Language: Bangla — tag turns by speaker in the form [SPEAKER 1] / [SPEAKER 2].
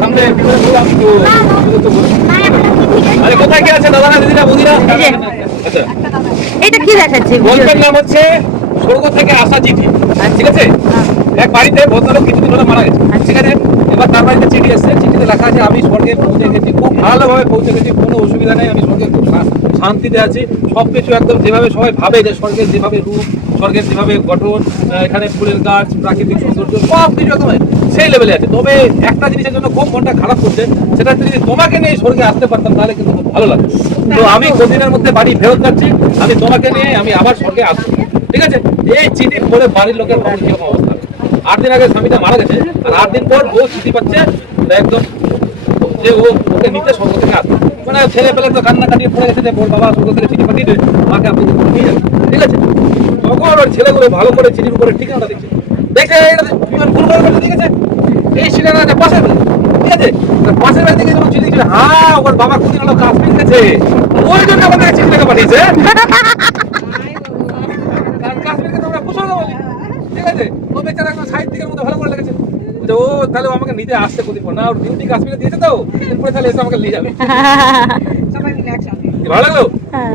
[SPEAKER 1] সামনে। আরে কোথায় কি আছে? দাদা না দিদিরা বুঝিনা আচ্ছা।
[SPEAKER 2] এটা কি দেখাচ্ছে?
[SPEAKER 1] গল্পের নাম হচ্ছে স্বর্গ থেকে আসা চিঠি। ঠিক আছে? এক বাড়িতে ভদ্রলোক কিছুদিন হলে মারা গেছে। ঠিক আছে? এবার তার বাড়িতে চিঠি এসেছে। চিঠিতে লেখা আছে আমি স্বর্গে পৌঁছে গেছি। খুব ভালোভাবে পৌঁছে গেছি। কোনো অসুবিধা নেই। আমি স্বর্গে খুব শান্তিতে আছি। সব কিছু একদম যেভাবে সবাই ভাবে যে স্বর্গের যেভাবে রূপ স্বর্গের যেভাবে গঠন এখানে ফুলের গাছ প্রাকৃতিক সৌন্দর্য সব কিছু একদম। সেই লেভেলে আছে। তবে একটা জিনিসের জন্য খুব মনটা খারাপ করছে সেটা যদি তোমাকে নিয়ে স্বর্গে আসতে পারতাম তাহলে কিন্তু খুব ভালো লাগতো। তো আমি কদিনের মধ্যে বাড়ি ফেরত যাচ্ছি আমি তোমাকে নিয়ে আমি আবার স্বর্গে আসব। ঠিক আছে? এই চিঠি পড়ে বাড়ির লোকের খবর কীরকম অবস্থা? আট দিন আগে স্বামীটা মারা গেছে আর আট দিন পর ও চিঠি পাচ্ছে একদম যে ও ওকে নিতে স্বর্গ থেকে আসবে। মানে ছেলে পেলে তো কান্না কাটিয়ে পড়ে গেছে যে ওর বাবা স্বর্গ থেকে চিঠি পাঠিয়ে দেবে মাকে আপনি নিয়ে যাবে ঠিক আছে? তখন ওর ছেলেগুলো ভালো করে চিঠির উপরে ঠিকানাটা দেখছে। দেখছে এটা ভুল করে দেখেছে এই ঠিকানা আছে পাশের বাড়ি ঠিক আছে তা পাশের বাড়ি থেকে যখন চিঠি হ্যাঁ ওর বাবা কোনদিন হলো কাশ্মীর গেছে ওই জন্য আমাদের চিঠি লেখা পাঠিয়েছে। কাশ্মীরকে তোমরা কুশল বলি। ঠিক আছে? ও বেচারা একদম সাহিত্যিকের মতো ভালো করে লেগেছে। ও তাহলে আমাকে নিতে কদিন পর। না ওর ডিউটি কাশ্মীরে দিয়েছে তো। এরপরে তাহলে এসে আমাকে নিয়ে যাবে।
[SPEAKER 3] সবাই মিলে একসাথে
[SPEAKER 1] ভালো লাগল?
[SPEAKER 2] হ্যাঁ।